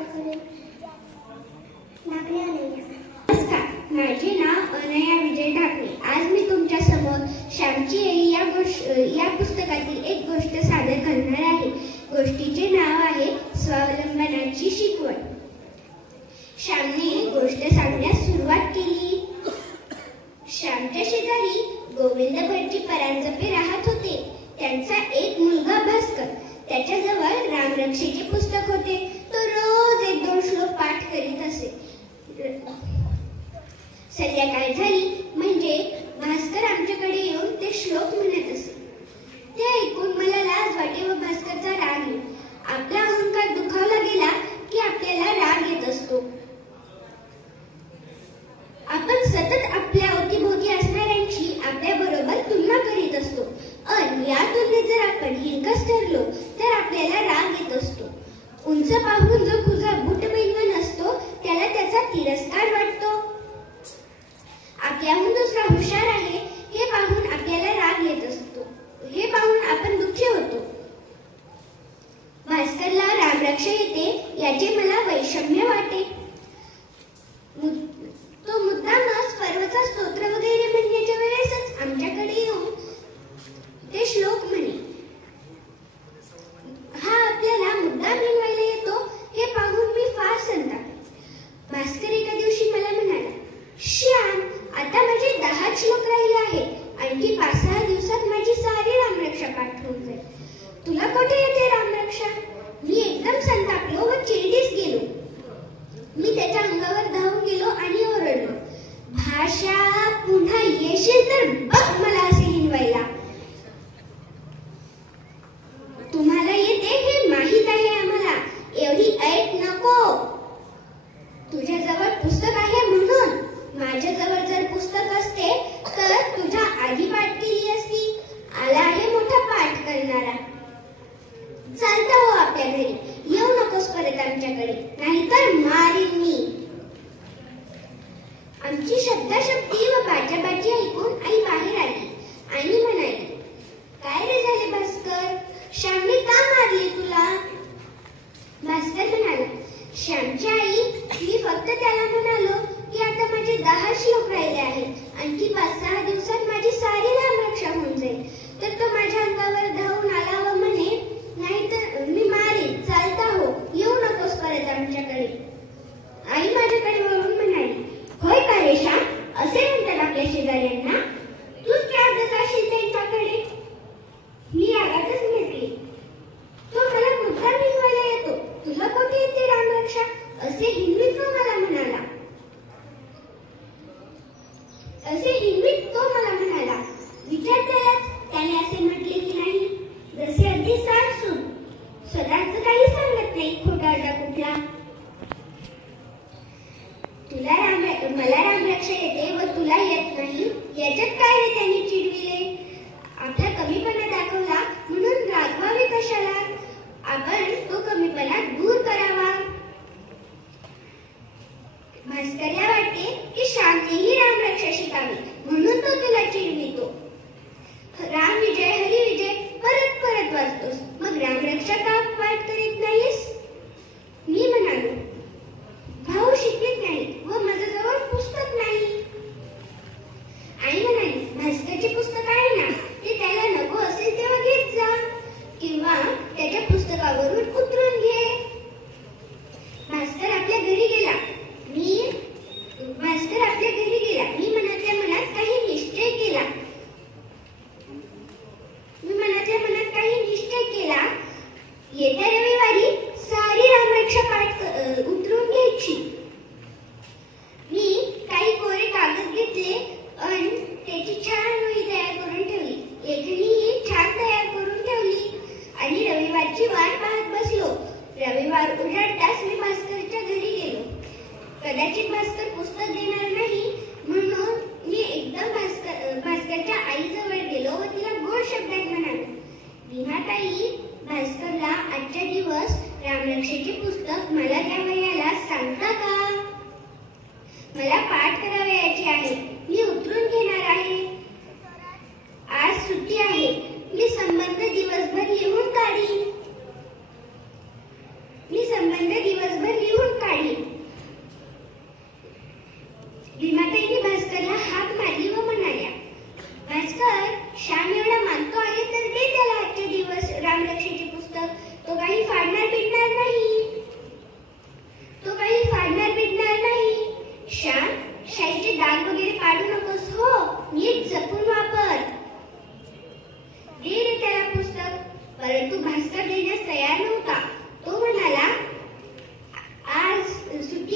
नमस्कार, माझे नाव अनया विजय ढाकणे. आज मी तुमच्या समोर श्यामची आई या पुस्तकातील एक गोष्ट सादर करणार आहे. गोष्टीचे नाव आहे स्वावलंबनाची शिकवण. श्यामने गोष्ट सांगण्यास सुरुवात केली. श्यामच्या शेजारी गोविंद भटजी परांजपे राहत होते. त्यांचा एक मुलगा भास्कर. त्याच्याजवळ रामरक्षेचे पुस्तक होते. तो रोज 1-2 श्लोक पाठ करीत असे. संध्याकाळ झाली म्हणजे भास्कर आमच्याकडे येऊन ते श्लोक म्हणत असे. ते ऐकून मला लाज वाटे व भास्करचा राग येईल. आपला अहंकार दुखावला गेला की आपल्याला राग येत असतो. आपण सतत आपल्या अवतीभोवती असणाऱ्यांची आपल्या बरोबर तुलना करीत असतो. या तुलनेत जर आपण हिणकस ठरलो तर आपल्याला राग येत असतो. उंच पाहून जो खुजा बुट पैलवान असतो त्याला त्याचा तिरस्कार वाटतो. आपल्याहून दुसरा हुशार आहे हे पाहून आपल्याला राग येत असतो. हे पाहून आपण दुःखी होतो. भास्करला रामरक्ष येते याचे मला वैषम्य वाटे. तो मुद्दामच पर्वचा स्तोत्र वगैरे म्हणण्याच्या वेळेसच आमच्याकडे येऊन ते श्लोक म्हणे. हा आपल्याला मुद्दाम हिणवायला येतो हे पाहून मी फार संतापले. भास्कर एका दिवशी मला म्हणाला, श्याम, आता माझे 10 श्लोक राहिले आहेत. आणखी 5-6 दिवसात माझी सारी रामरक्षा पाठ होऊन जाईल. तुला कुठे येते रामरक्षा? मी एकदम संतापलो व चिरडीस गेलो. मी त्याच्या अंगावर धावून गेलो आणि ओरडलो, भाषा, पुन्हा येशील तर बघ मला असे हिणवायला. तुम्हाला येते हे माहीत आहे आम्हाला. एवढी ऐट नको. तुझ्याजवळ पुस्तक आहे म्हणून. माझ्याजवळ जर पुस्तक असते तर तुझ्या आधी पाठ केली असती. आला आहे मोठा पाठ करणारा. चालता हो आपल्या घरी. येऊ नकोस परत आमच्याकडे, नाहीतर मारीन मी. आमची शब्दाशब्दी व बाचाबाची ऐकून आई बाहेर आली आणि म्हणाली, काय रे झाले भास्कर? श्यामने का मारली तुला? भास्कर म्हणाला, श्यामची आई, मी फक्त त्याला म्हणालो की आता माझे 10 श्लोक राहिले आहेत. आणखी 5-6 दिवसात माझी सारी रामरक्षा होऊन जाईल. तर तो माझ्या अंगावर धावून आला व म्हणे, नाहीतर मी मारीन. चालता हो, येऊ नकोस परत आमच्याकडे. आई माझ्याकडे वळून म्हणाली, होय का रे श्याम? असे म्हणतात आपल्या शेजाऱ्यांना? तूच त्रास देत असशील त्यांच्याकडे. मी रागातच म्हटले, तो मला मुद्दाम हिणवायला येतो. तुला कुठे येते रामरक्षा? असे हिणवीत तो मला म्हणाला. विचारताच त्याने असे म्हटले की नाही, जसे अगदी सासून स्वतःच काही सांगत नाही, खोटारडा कुठला. मला रामरक्षा येते व तुला येत नाही, याच्यात काय रे त्यांनी चिडविले? आपला कमीपणा दाखवला म्हणून रागवावे कशाला? आपण तो कमीपणा दूर करावा. भास्करला वाटते की श्यामनेही रामरक्षा शिकावी म्हणून तो तुला चिडवितो. राम विजय हरी विजय परत परत वाचतोस, मग रामरक्षा का पाठ करीत नाहीस? मी म्हणालो, भाऊ शिकवीत नाही व माझ्याजवळ पुस्तक नाही. आई म्हणाली, भास्करचे पुस्तक आहे ना, ते त्याला नको असेल तेव्हा घेत जा किंवा त्याच्या पुस्तकावरून उतरून घे. भास्कर आपल्या घरी गेला. मी मनातल्या मनात काही निश्चय केला.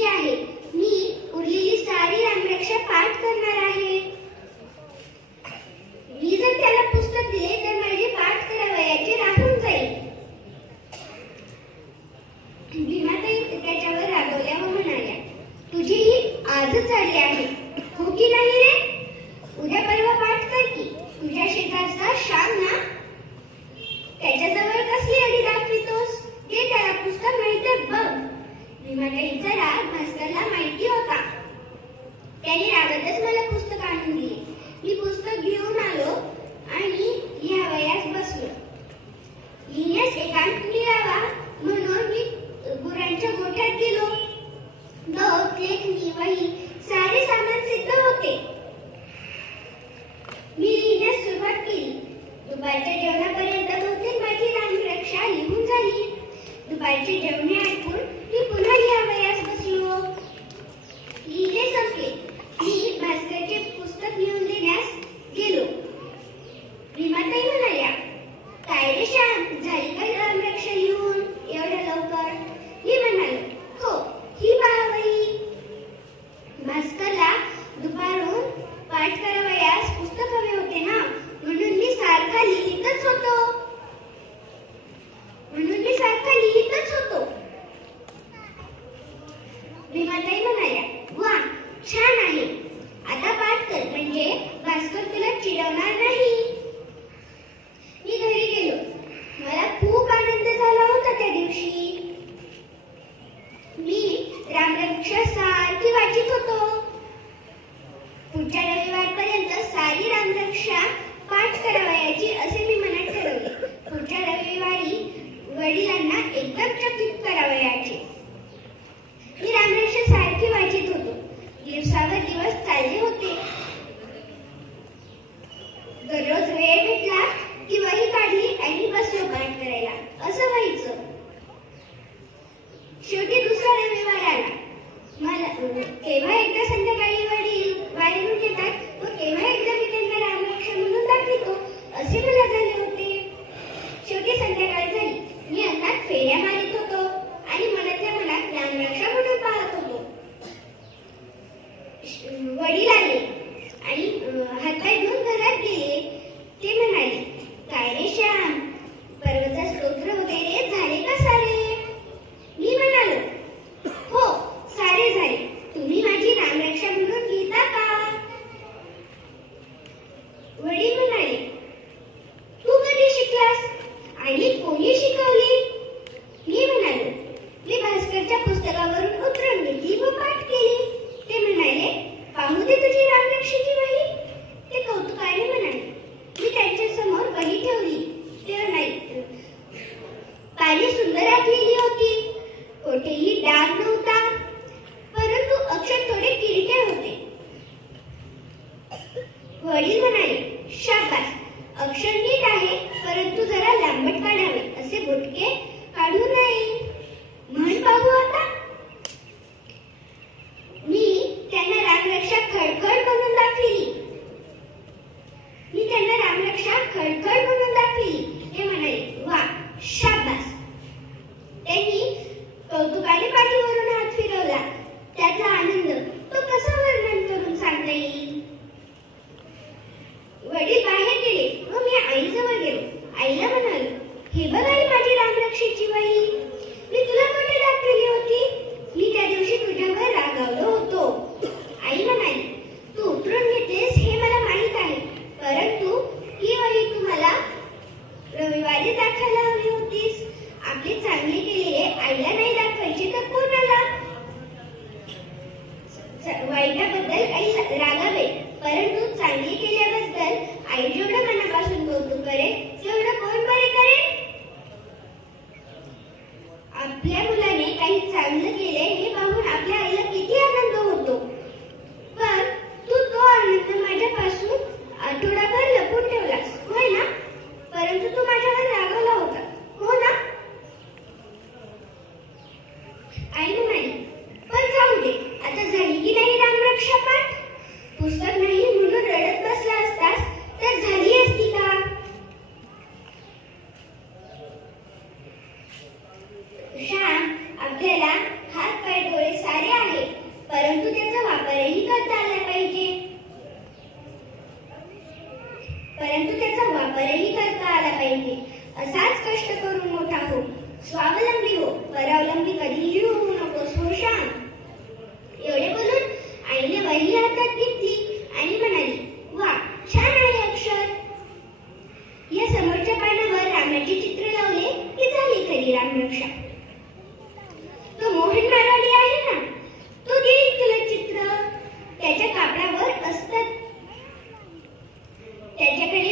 सुट्टी आहे. मी उरलेली सारी रामरक्षा पाठ करणार आहे. मी जर त्याला पुस्तक दिले तर माझे पाठ करावयाचे राहून जाईल. भीमाताई त्याच्यावर रागवल्या व म्हणाल्या, तुझी ही आजच आली आहे, हो की नाही रे? उद्या परवा पाठ कर की. तुझ्या शेजारचा श्याम ना, त्याच्याजवळ कसली आधी दाखवितोस? दे त्याला पुस्तक, नाही तर बघ. भीमाताईचा राग भास्करला माहिती होता. त्याने रागातच मला पुस्तक आणून दिले. मी पुस्तक घेऊन आलो आणि लिहावयास बसलो. लिहिण्यास एकांत मिळावा म्हणून मी गुरांच्या गोठ्यात गेलो. नोट, लेखणी, वही सारे सामान सिद्ध होते. मी लिहिण्यास सुरुवात केली. दुपारच्या जेवणापर्यंत बहुतेक माझी रामरक्षा लिहून झाली. दुपारचे जेवणे आटपून मी पुन्हा लिहावयास बसलो. लिहिले संपले. मी भास्करचे पुस्तक लिहून देण्यास गेलो. भीमाताई म्हणाल्या, काय रे श्याम, झाली का रामरक्षा लिहून एवढ्या लवकर? मी म्हणालो, हो, ही पहा वही. भास्करला दुपारून पाठ करावयास पुस्तक हवे होते ना, म्हणून मी सारखा लिहितच होतो. भीमाताई म्हणाल्या, वा, छान आहे. आता पाठ कर, म्हणजे भास्कर तुला चिडवणार नाही. मी घरी गेलो. मला खूप आनंद झाला होता त्या दिवशी. मी रामरक्षा सारखी वाचित होतो. पुढच्या रविवारपर्यंत सारी रामरक्षा पाठ करावयाची असे मी मनात ठरवले. पुढच्या रविवारी वडिलांना एकदम चकित करावयाचे. मी रामरक्षा सारखी वाचित होतो. दिवसावर दिवस चालले होते. दररोज वेळ भेटला की वही काढली आणि बसलो पाठ करायला. असं व्हायचं. शेवटी दुसरा रविवार आला. मला केव्हा एकदा संध्याकाळी वडील बाहेरून येतात व केव्हा एकदा मी त्यांना रामरक्षा म्हणून दाखवितो, असे मला झाले होते. शेवटी संध्याकाळ झाली. मी अंगणात फेऱ्या मारित होतो आणि मनातल्या मनात रामरक्षा म्हणून पाहत होतो. वडील आले आणि हातपाय धुवून घरात गेले. ते म्हणाले, काय रे श्याम, पर्वता स्तोत्र वगैरे झाले का सारे? मी म्हणालो, हो, सारे झाले. तुम्ही माझी रामरक्षा म्हणून घेता का? वडील म्हणाले, तू कधी शिकलास आणि कोणी शिकवली? मी म्हणालो, मी भास्करच्या पुस्तकावरून उतरवून घेतली व पाठ केली. ते म्हणाले, पाहू दे तुझी रामरक्षेची वही. ते कौतुकाने म्हणाले. मी त्यांच्या समोर वही ठेवली. ते म्हणाले, पाने सुंदर आखलेली होती. कोठेही डाग नव्हता, परंतु अक्षर थोडे किरके होते. वडील म्हणाले, शाबास, अक्षर नीट आहे, परंतु जरा लांबट काढावे, असे बुटके काढू नये. म्हण पाहू आता. मी त्यांना रामरक्षा खडखड म्हणून दाखविली. ते म्हणाले, वा, शाबास. त्यांनी कौतुकाने पाठीवरून हात फिरवला. त्याचा आनंद तो कसा वर्णन करून सांगता येईल. वडील बाहेर गेले व मी आईजवळ गेलो. आईला म्हणालो, हे बघ आई, माझी रामरक्षेची वही. मी तुला कुठे दाखवली होती? मी त्या दिवशी तुझ्यावर रागावलो होतो. आई म्हणाली, तू उतरून घेतलेस हे मला माहीत आहे, परंतु ही वही तुम्हाला रविवारी दाखवायला हवी होतीस. आपले चांगले केलेले आईला नाही दाखवायचे तर कोणाला? वाईटाबद्दल आई रागावे, परंतु चांगले केल्याबद्दल आई जेवढं मनापासून कौतुक करेल तेवढं कोण बरे करेल? आपल्या मुलाने काही चांगलं केले हे पाहून आपल्या आईला किती आनंद होतो. पण तू तो आनंद माझ्यापासून आठवडाभर लपून ठेवलास, होय ना? परंतु तू माझ्यावर रागवला होता, हो ना? आई म्हणाली, पण जाऊ दे, आता झाली की नाही रामरक्षा पाठ? पुस्तक नाही म्हणून रडत बसला असतास तर झाली असती का? श्याम, आपल्याला हात पाय डोळे सारे आहे, त्याच्याकडे